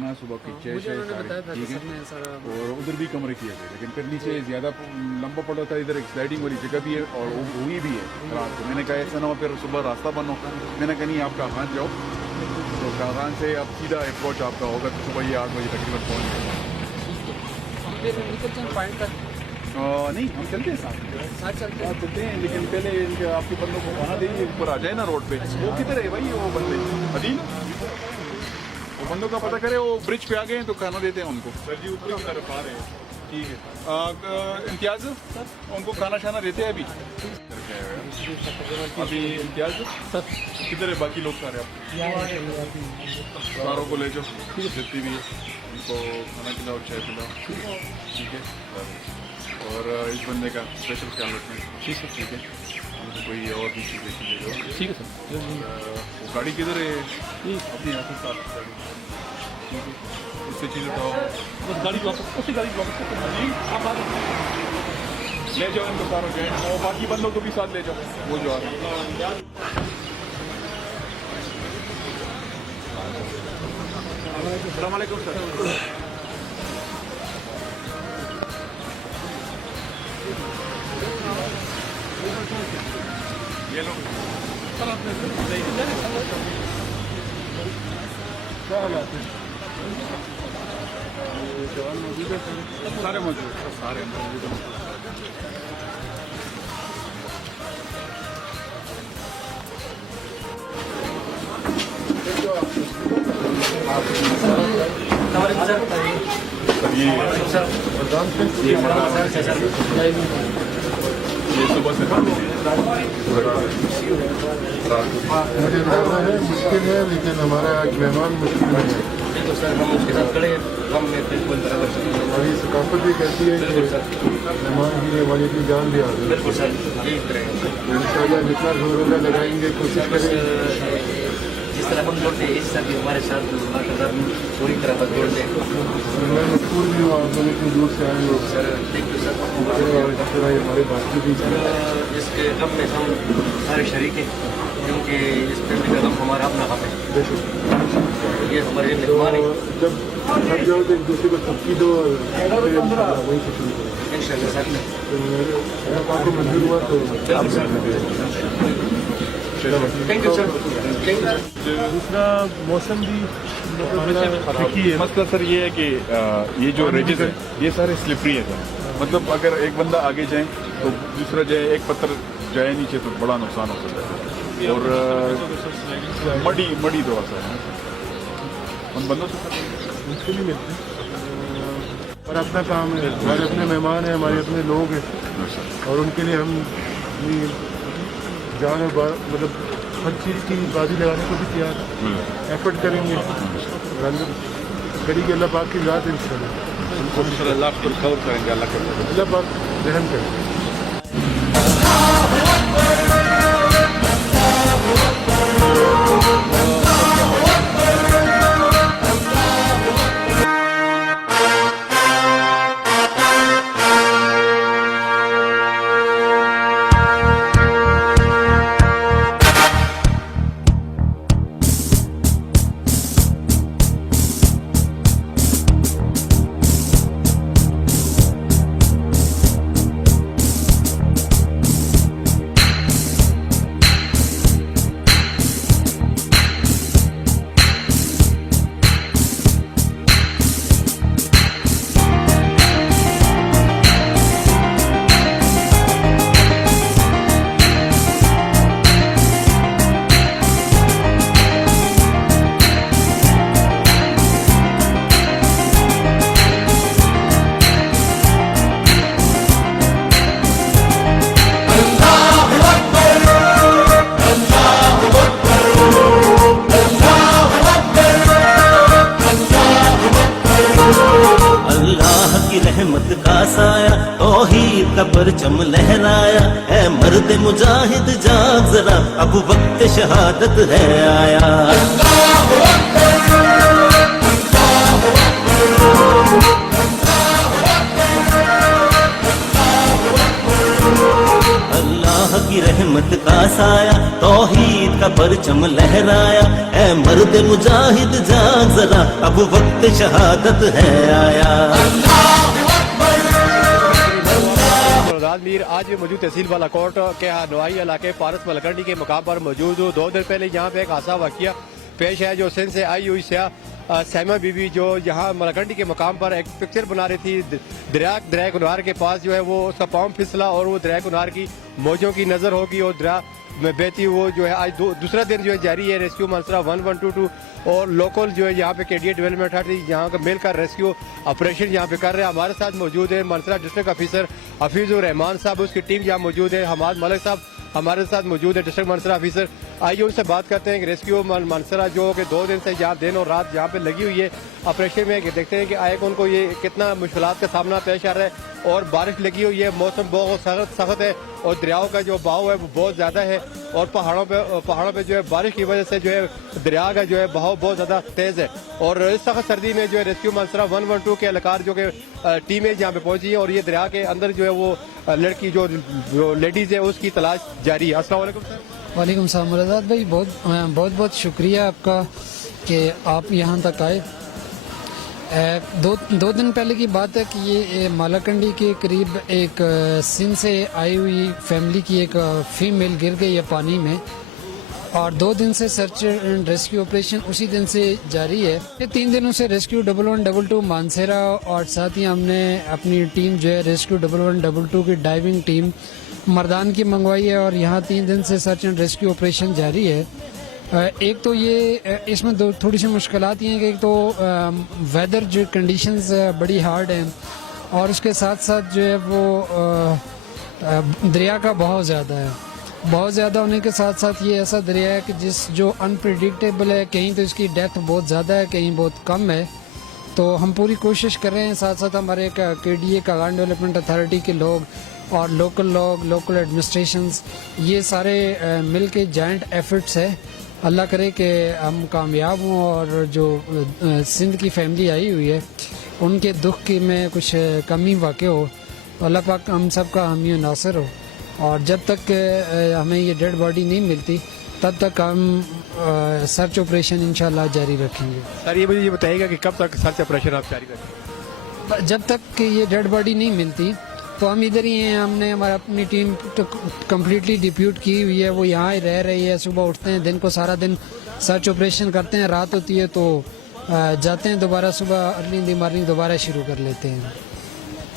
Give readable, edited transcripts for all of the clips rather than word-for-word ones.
खाना सुबह की 6 से साढ़े, ठीक है। सारा और उधर भी कमरे किए थे, लेकिन फिर नीचे ज़्यादा लंबा पड़ा था, इधर एक स्लाइडिंग वाली जगह भी है और वो हुई भी है रात को। मैंने कहा ऐसा ना हो फिर सुबह रास्ता बंद हो। मैंने कहा नहीं, आप कागान जाओ, तो कागान से अब सीधा अप्रोच आपका होगा, तो सुबह ये 8 बजे तकरीबन पहुँच जाएगा। निकलते हैं पॉइंट तक, नहीं, हम चलते हैं साथ चलते हैं। चलते हैं, लेकिन पहले इनके आपके बंदों को खाना देंगे, ऊपर आ जाए ना रोड पे। वो किधर है भाई, वो बंदे अदील, वो बंदों का पता करे, वो ब्रिज पे आ गए हैं तो खाना देते हैं उनको। सर जी ऊपर की तरफ आ रहे हैं, ठीक है। इम्तियाज़ उनको खाना शाना देते हैं अभी इम्तियाज़ सर किधर है बाकी लोग सारे? आप सारों को ले जाओ, जितनी भी है उनको खाना खिलाओ, चाय पिलाओ, ठीक है। और इस बंदे का स्पेशल ख्याल रखना, ठीक है, ठीक है। उनको कोई और भी चीज़ देखी जाएगा, ठीक है सर। वो गाड़ी किधर है? अपनी यहाँ से साथ गाड़ी, ठीक है। उससे चीज़ उठाओ, बस गाड़ी वापस, उसी गाड़ी वापस आप आ ले जाओ इनको सारों के, और बाकी बंदों को भी साथ ले जाओ, वो जो आ रहे हैं। अस्सलाम वालेकुम सर। ये लो क्या हालात है? जवान मौजूद है, सारे मौजूद हैं, सारे मौजूद हैं। ये सुबह से मुश्किल है, लेकिन हमारा आज मेहमान मुश्किल है। तो सर हम उसके साथ खड़े हैं, हम में बिल्कुल बराबर। हमारी सकाफत भी कहती है कि मेहमान की हमारी अपनी जान भी आ गई। बिल्कुल सर, यही तरह इंशाल्लाह जितना जोर होगा लगाएंगे, कोशिश करेंगे जिस तरह हम जोड़ते हैं इस तरह भी हमारे साथ पूरी तरह पर जोड़ दें। मैं मशहूर भी हूँ, आप लोग इतनी दूर से आए हो सर थैंक यू सर। हमारी बात भी इसके गम में हम सारे शरीक हैं, क्योंकि इस फैमिली का गम हमारा अपना गम है। ये हमारे मेहमान हैं। जब थक जाओ तो एक दूसरे को थपकी दो और वहीं से शुरू करो इंशाल्लाह सर। तो मेरे आपको मंजूर हुआ तो थैंक यू सर। दूसरा मौसम भी मसला सर ये है कि ये जो रेजेस है ये सारे स्लिपरी है सर। मतलब अगर एक बंदा आगे जाए तो दूसरा जाए, एक पत्थर जाए नीचे तो बड़ा नुकसान हो सकता है। और मड़ी थोड़ा सा उन बंदों से मुश्किल ही मिलती पर अपना काम है, हमारे अपने मेहमान हैं, हमारे अपने लोग हैं और उनके लिए हम अपनी जान और मतलब हर चीज़ की बाजी लगाने को भी तैयार हैं, एफर्ट करेंगे और अंदर करी के अल्लाह पाक की ज़ात है, इंशाल्लाह अल्लाह पर खबर करेंगे, अल्लाह पाक रहम करें। रहमत का साया तौहीद का परचम लहराया है, मर्द मुजाहिद जाग जरा अब वक्त शहादत है आया। अल्लाह की रहमत रहमत का साया, तौहीद का परचम लहराया। ऐ मर्द मुजाहिद जाग जरा, अब वक्त शहादत है आया। मीर आज मौजूद तहसील बालाकोट के नवाही इलाके पारस मलकंडी के मकाम पर मौजूद हूँ। 2 दिन पहले यहाँ पे एक हादसा वाक़िया पेश है, जो सिंध से आई हुई सैमा बीबी जो यहाँ मलकंडी के मकाम पर एक पिक्चर बना रही थी। दरिया कुनार के पास जो है वो उसका पाँव फिसला और वो दरिया कुनार की मौजों की नज़र होगी और दरिया में बहती वो जो है आज दूसरा दिन जो है जारी है। रेस्क्यू मानसरा 1122 और लोकल जो है यहाँ पे केडीए डेवलपमेंट अथॉरिटी यहाँ का मिलकर रेस्क्यू ऑपरेशन यहाँ पे कर रहे हैं। हमारे साथ मौजूद है मानसरा डिस्ट्रिक्ट ऑफिसर हफीजुर रहमान साहब, उसकी टीम यहाँ मौजूद है। हमाद मलिक साहब हमारे साथ मौजूद है, डिस्ट्रिक्ट मानसरा ऑफिसर। आइए उनसे बात करते हैं कि रेस्क्यू मानसरा जो कि 2 दिन से यहाँ दिन और रात यहाँ पे लगी हुई है ऑपरेशन में, कि देखते हैं कि आए उनको ये कितना मुश्किलात का सामना पेश आ रहा है। और बारिश लगी हुई है, मौसम बहुत सख्त है और दरियाओं का जो बहाव है वो बहुत ज़्यादा है और पहाड़ों पे जो है बारिश की वजह से जो है दरिया का जो है बहाव बहुत ज़्यादा तेज़ है। और इस सख्त सर्दी में जो है रेस्क्यू मानसरा 112 के एहलकार जो कि टीमें यहाँ पे पहुंची हैं और ये दरिया के अंदर जो है वो लड़की जो लेडीज़ है उसकी तलाश जारी है। अस्सलाम वालेकुम सर। वालेकुम सलाम मुरादात भाई, बहुत शुक्रिया आपका कि आप यहाँ तक आए। दो दिन पहले की बात है कि ये मालाकंडी के करीब एक सिंध से आई हुई फैमिली की एक फीमेल गिर गई है पानी में और 2 दिन से सर्च एंड रेस्क्यू ऑपरेशन उसी दिन से जारी है। ये 3 दिनों से रेस्क्यू 1122 मानसेरा और साथ ही हमने अपनी टीम जो है रेस्क्यू 1122 की डाइविंग टीम मर्दान की मंगवाई है और यहाँ 3 दिन से सर्च एंड रेस्क्यू ऑपरेशन जारी है। एक तो ये इसमें थोड़ी सी मुश्किलात ये हैं कि एक तो वेदर जो कंडीशंस बड़ी हार्ड हैं और उसके साथ साथ जो है वो दरिया का बहाव ज़्यादा है। बहुत ज़्यादा होने के साथ साथ ये ऐसा दरिया है कि जो अनप्रिडिक्टेबल है, कहीं तो इसकी डेप्थ बहुत ज़्यादा है, कहीं बहुत कम है। तो हम पूरी कोशिश कर रहे हैं, साथ साथ हमारे केडीए कागान डेवलपमेंट अथॉरिटी के लोग और लोकल एडमिनिस्ट्रेशंस, ये सारे मिल के जॉइंट एफर्ट्स है। अल्लाह करे कि हम कामयाब हों और जो सिंध की फैमिली आई हुई है उनके दुख की में कुछ कमी वाक़ हो तो अल्लाह पाक हम सब का हामी नासिर हो। और जब तक हमें ये डेड बॉडी नहीं मिलती तब तक हम सर्च ऑपरेशन इंशाल्लाह जारी रखेंगे। सर ये मुझे ये बताइएगा कि कब तक सर्च ऑपरेशन आप जारी करेंगे? जब तक कि ये डेड बॉडी नहीं मिलती तो हम इधर ही हैं। हमने हमारा अपनी टीम तो कम्प्लीटली डिप्यूट की हुई है, वो यहाँ ही रह रही है। सुबह उठते हैं, दिन को सारा दिन सर्च ऑपरेशन करते हैं, रात होती है तो जाते हैं दोबारा, सुबह अर्ली इन दी मॉर्निंग दोबारा शुरू कर लेते हैं।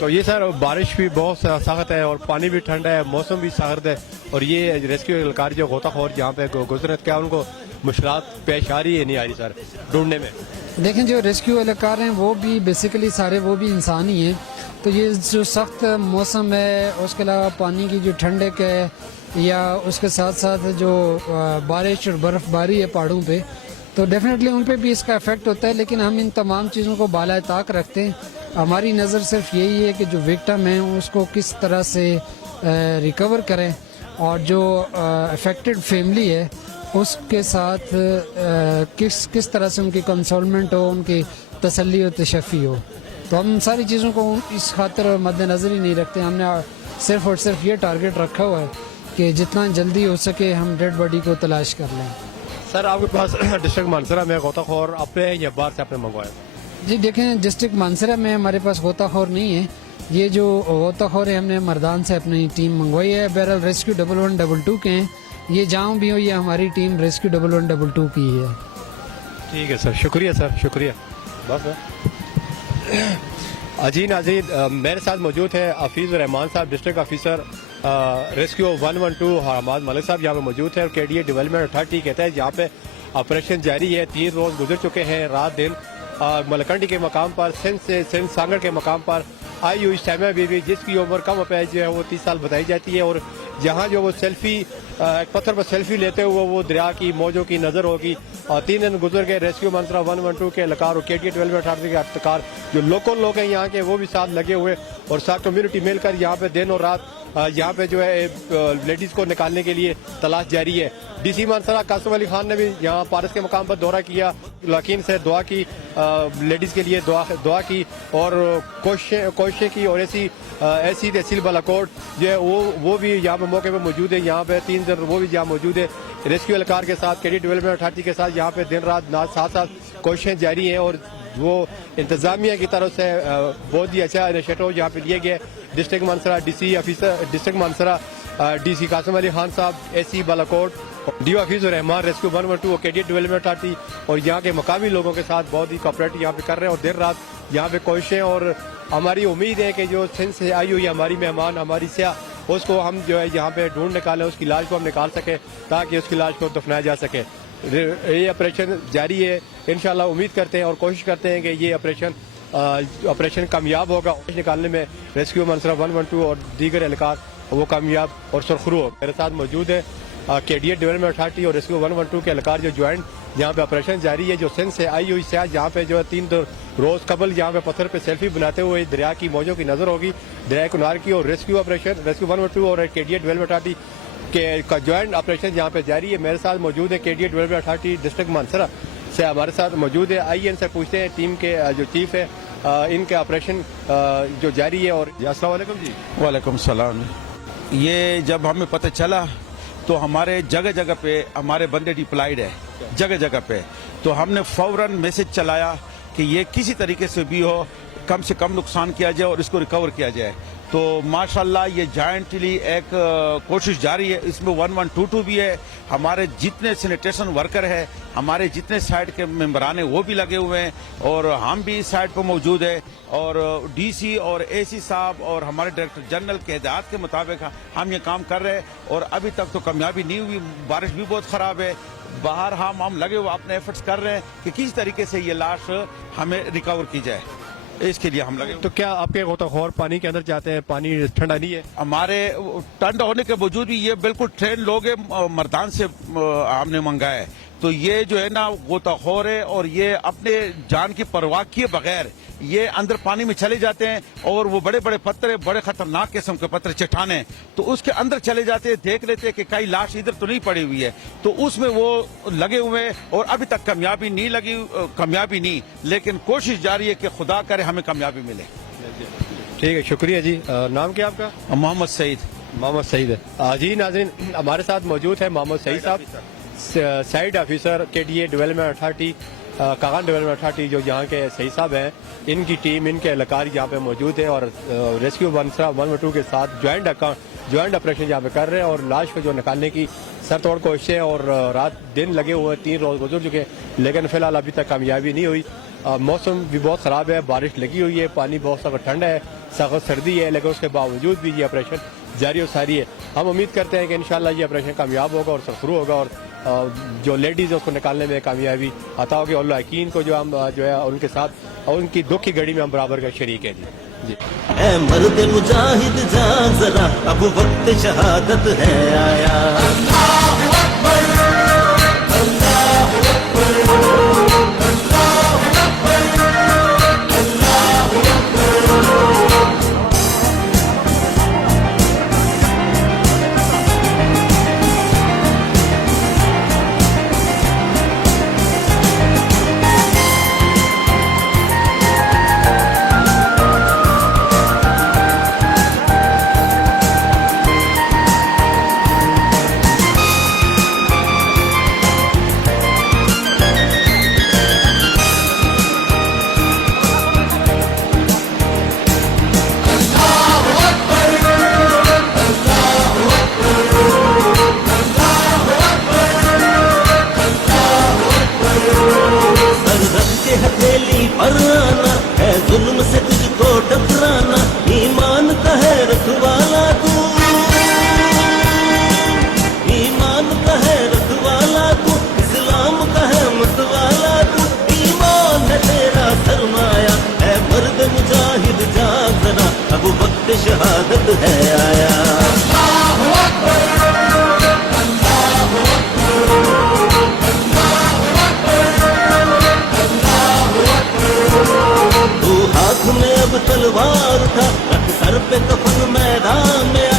तो ये सर बारिश भी बहुत सख्त है और पानी भी ठंडा है, मौसम भी सख्त है और ये रेस्क्यू एहलकार जो गोताखोर जहाँ पे गुजरत, क्या उनको मुश्किलात पेश आ रही है नहीं आ रही सर ढूंढने में? देखें, जो रेस्क्यू एहलकार हैं वो भी बेसिकली सारे वो भी इंसान ही हैं। तो ये जो सख्त मौसम है, उसके अलावा पानी की जो ठंडक है या उसके साथ साथ जो बारिश और बर्फ़बारी है पहाड़ों पे, तो डेफिनेटली उन पे भी इसका इफ़ेक्ट होता है। लेकिन हम इन तमाम चीज़ों को बाला ताक रखते हैं। हमारी नज़र सिर्फ यही है कि जो विक्टिम है उसको किस तरह से रिकवर करें और जो अफेक्टेड फैमिली है उसके साथ किस तरह से उनकी कंसोलमेंट हो, उनकी तसल्ली और तशफ़ी हो। तो हम सारी चीज़ों को इस खातिर मद्देनज़र ही नहीं रखते। हमने सिर्फ और सिर्फ ये टारगेट रखा हुआ है कि जितना जल्दी हो सके हम डेड बॉडी को तलाश कर लें। सर आपके पास डिस्ट्रिक्ट मानसरा में गोताखोर अपने या बाहर से आपने मंगवाया? जी देखें, डिस्ट्रिक्ट मानसरा में हमारे पास गोताखोर नहीं है। ये जो गोताखोर है हमने मर्दान से अपनी टीम मंगवाई है। बहरहाल रेस्क्यू 1122 के हैं, ये जहाँ भी हो ये हमारी टीम रेस्क्यू 1122 की है। ठीक है सर, शुक्रिया सर, शुक्रिया। बस अजीन नाज़रीन, मेरे साथ मौजूद है Hafeez Rahman sahab, district officer rescue 112। Hamad Malik sahab यहाँ पे मौजूद है और केडीए डेवलपमेंट अथॉरिटी कहता है यहाँ पे ऑपरेशन जारी है। 3 रोज़ गुजर चुके हैं, रात दिन मलकंडी के मकाम पर, सिंध सांगड़ के मकाम पर आई हुई सैमा बीबी जिसकी उम्र कम अपाइज जो है वो 30 साल बताई जाती है और जहाँ जो वो सेल्फी एक पत्थर पर सेल्फी लेते हुए वो दरिया की मौजों की नज़र होगी। और 3 दिन गुजर गए। रेस्क्यू मानसरा 112 के एहलकार और केडीए डेवलपमेंट अथॉरिटी के एहलकार जो लोकल लोग हैं यहाँ के वो भी साथ लगे हुए और साथ कम्युनिटी मिलकर यहाँ पे दिन और रात यहाँ पे जो है लेडीज को निकालने के लिए तलाश जारी है। DC मानसरा कासिम अली खान ने भी यहाँ पारस के मकाम पर दौरा किया, लकीन से दुआ की, लेडीज के लिए दुआ की और कोशिशें की और ऐसी तहसील बालाकोट जो है वो भी यहाँ पे मौके पे मौजूद है। यहाँ पे 3 दिन वो भी यहाँ मौजूद है रेस्क्यू एहलकार के साथ, कैडेट डेवलपमेंट अथॉरिटी के साथ यहाँ पे दिन रात साथ साथ कोशिशें जारी हैं और वो इंतजामिया की तरफ से बहुत ही अच्छा इनिशिएटिव यहाँ पे लिए गए। डिस्ट्रिक्ट मानसरा DC ऑफिसर, डिस्ट्रिक्ट मानसरा DC कासिम अली खान साहब, SC Balakot, DO Hafeezur Rahman, rescue 112 और कैडेट डेवलपमेंट अथॉरिटी और यहाँ के मकामी लोगों के साथ बहुत ही कोऑपरेट यहाँ पे कर रहे हैं और देर रात यहाँ पे कोशिशें और हमारी उम्मीद है कि जो सिंध से आई हुई हमारी मेहमान, हमारी सियाह, उसको हम जो है यहाँ पे ढूंढ निकालें, उसकी लाश को हम निकाल सकें ताकि उसकी लाश को दफनाया जा सके। ये ऑपरेशन जारी है, इंशाल्लाह उम्मीद करते हैं और कोशिश करते हैं कि ये ऑपरेशन कामयाब होगा। निकालने में रेस्क्यू मानसरा 112 और दीगर एहलकार वो कामयाब और सुरखरू हो। मेरे साथ मौजूद है कैडेट डेवलपमेंट अथॉरिटी और रेस्क्यू 112 के एहलकार जो ज्वाइंट यहाँ पे ऑपरेशन जारी है। जो सिंध से आई हुई सियाह यहाँ पे जो है 3 रोज कबल यहाँ पे पत्थर पे सेल्फी बनाते हुए दरिया की मौजों की नजर होगी, दरिया कुनार की, और रेस्क्यू 112 और कैडेट डेवलपमेंट अथॉरिटी के ज्वाइंट ऑपरेशन यहाँ पे जारी है। मेरे साथ मौजूद है कैडेट डेवलपमेंट अथॉरिटी डिस्ट्रिक्ट मानसरा से हमारे साथ मौजूद है। आइए इनसे पूछते हैं टीम के जो चीफ है इनके ऑपरेशन जो जारी है। और अस्सलाम वालेकुम जी। वालेकुम सलाम। ये जब हमें पता चला तो हमारे जगह जगह पे हमारे बंदे डिप्लाइड है जगह जगह पे, तो हमने फौरन मैसेज चलाया कि ये किसी तरीके से भी हो कम से कम नुकसान किया जाए और इसको रिकवर किया जाए। तो माशाल्लाह ये जॉइंटली एक कोशिश जारी है। इसमें 1122 भी है, हमारे जितने सैनिटेशन वर्कर है, हमारे जितने साइड के मेंबरान हैं वो भी लगे हुए हैं और हम भी इस साइड पर मौजूद है। और DC और AC साहब और हमारे डायरेक्टर जनरल के हिदायत के मुताबिक हम ये काम कर रहे हैं और अभी तक तो कामयाबी नहीं हुई। बारिश भी बहुत ख़राब है, बाहर हम लगे हुए अपने एफर्ट्स कर रहे हैं कि किस तरीके से ये लाश हमें रिकवर की जाए, इसके लिए हम लगे। तो क्या आपके गोताखोर पानी के अंदर जाते हैं, पानी ठंडा नहीं है? हमारे ठंडा होने के बावजूद भी ये बिल्कुल ट्रेन लोग मर्दान से हमने मंगाया है। तो ये जो है ना गोताखोर है और ये अपने जान की परवाह किए बगैर ये अंदर पानी में चले जाते हैं और वो बड़े बड़े पत्थर है, बड़े खतरनाक किस्म के पत्थर, चट्टाने, तो उसके अंदर चले जाते हैं, देख लेते हैं कि कई लाश इधर तो नहीं पड़ी हुई है, तो उसमें वो लगे हुए हैं और अभी तक कामयाबी नहीं, लेकिन कोशिश जारी है कि खुदा करे हमें कामयाबी मिले। ठीक है, शुक्रिया जी। नाम क्या आपका? मोहम्मद सईद। मोहम्मद सईद है जी। नाज़रीन, हमारे साथ मौजूद है मोहम्मद सईद साहब, side officer KDA development authority, Kaghan development authority, जो यहाँ के सही साहब हैं, इनकी टीम, इनके एहलकार यहाँ पे मौजूद है और रेस्क्यू 112 के साथ ज्वाइंट ऑपरेशन यहाँ पे कर रहे हैं और लाश को जो निकालने की सरतोड़ कोशिशें और रात दिन लगे हुए, 3 रोज गुजर चुके, लेकिन फिलहाल अभी तक कामयाबी नहीं हुई। मौसम भी बहुत ख़राब है, बारिश लगी हुई है, पानी बहुत सख्त ठंडा है, सख्त सर्दी है, लेकिन उसके बावजूद भी ये ऑपरेशन जारी और सारी है। हम उम्मीद करते हैं कि इंशाल्लाह ये ऑपरेशन कामयाब होगा और सरखरू होगा और जो लेडीज़ है उसको निकालने में कामयाबी अता होगी और लायकीन को जो हम जो है उनके साथ और उनकी दुख की घड़ी में हम बराबर का शरीक है जी। ऐ मर्द मुजाहिद जाग जरा, अब वक्त शहादत है आया। जुल्म से तुझको टकराना, ईमान का है रखवाला तू, ईमान का है रखवाला तू, इस्लाम का है मतवाला तू, ईमान है तेरा सरमाया, है मर्द मुजाहिद जाग जरा, अब वक्त शहादत है आया। हाथ में अब तलवार उठा, रख सर पे कफन मैदान में आ,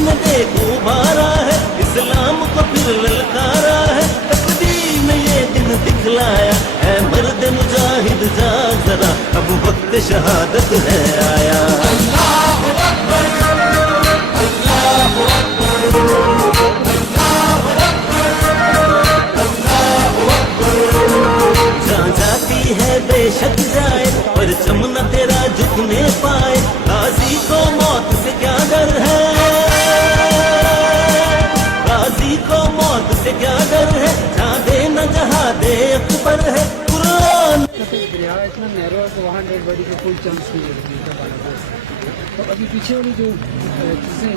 ने देख उभारा है, इस्लाम को फिर ललकारा है, तकदीर ने ये दिन दिखलाया है, मर्द मुजाहिद जाग जरा, अब वक्त शहादत है आया। जहाँ जाती है बेशक जाए, परचम न तेरा झुकने पाए, गाजी को मौत से क्या डर है, गाजी को मौत से क्या डर है, जहाँ दे न जहाँ दे अकबर है कुरान। दरिया इतना नैरो है तो वहाँ डेड बॉडी का कोई चांस नहीं है रखने का बालाकोट। तो अभी पीछे वाली जो चीज़ें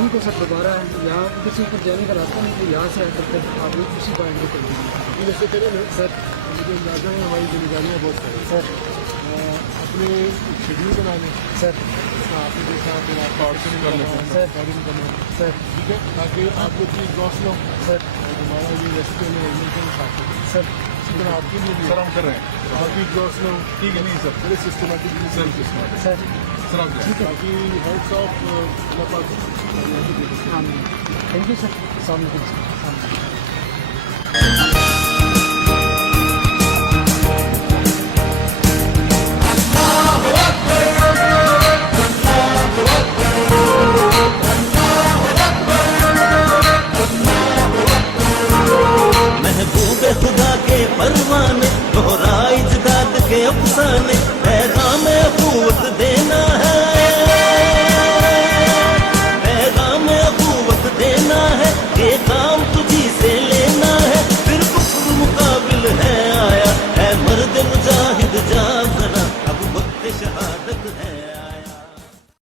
उनको सब दोबारा यहाँ किसी ऊपर जाने का रास्ता नहीं, तो यहाँ से आकर कर आप लोग उसी का एंड कर दीजिए। जैसे करें ना सर मुझे अंदाजा है हमारी जिम्मेदारियाँ बहुत सारी सर अपने शेड्यूल बना लें, सर आपने देखा फिर आप पार्टी कर लेते हैं, सर गाड़ी करना सर ठीक है, ताकि आप लोग की क्रॉस लो सर और हमारा ये रेस्क्यू में एडमिशन साथ सर इसी तरह आपके लिए भी सर हम कर रहे हैं। आप भी क्रॉस लो, ठीक है, नहीं सर बड़े systematically sir system sir sir आप जाएं। ताकि हेड्स ऑफ अल्लाह पाक हाँ थैंक यू सर। अस्सलाम वालेकुम। महबूब खुदा के परवाने, दोहराए इजदाद के अफसाने,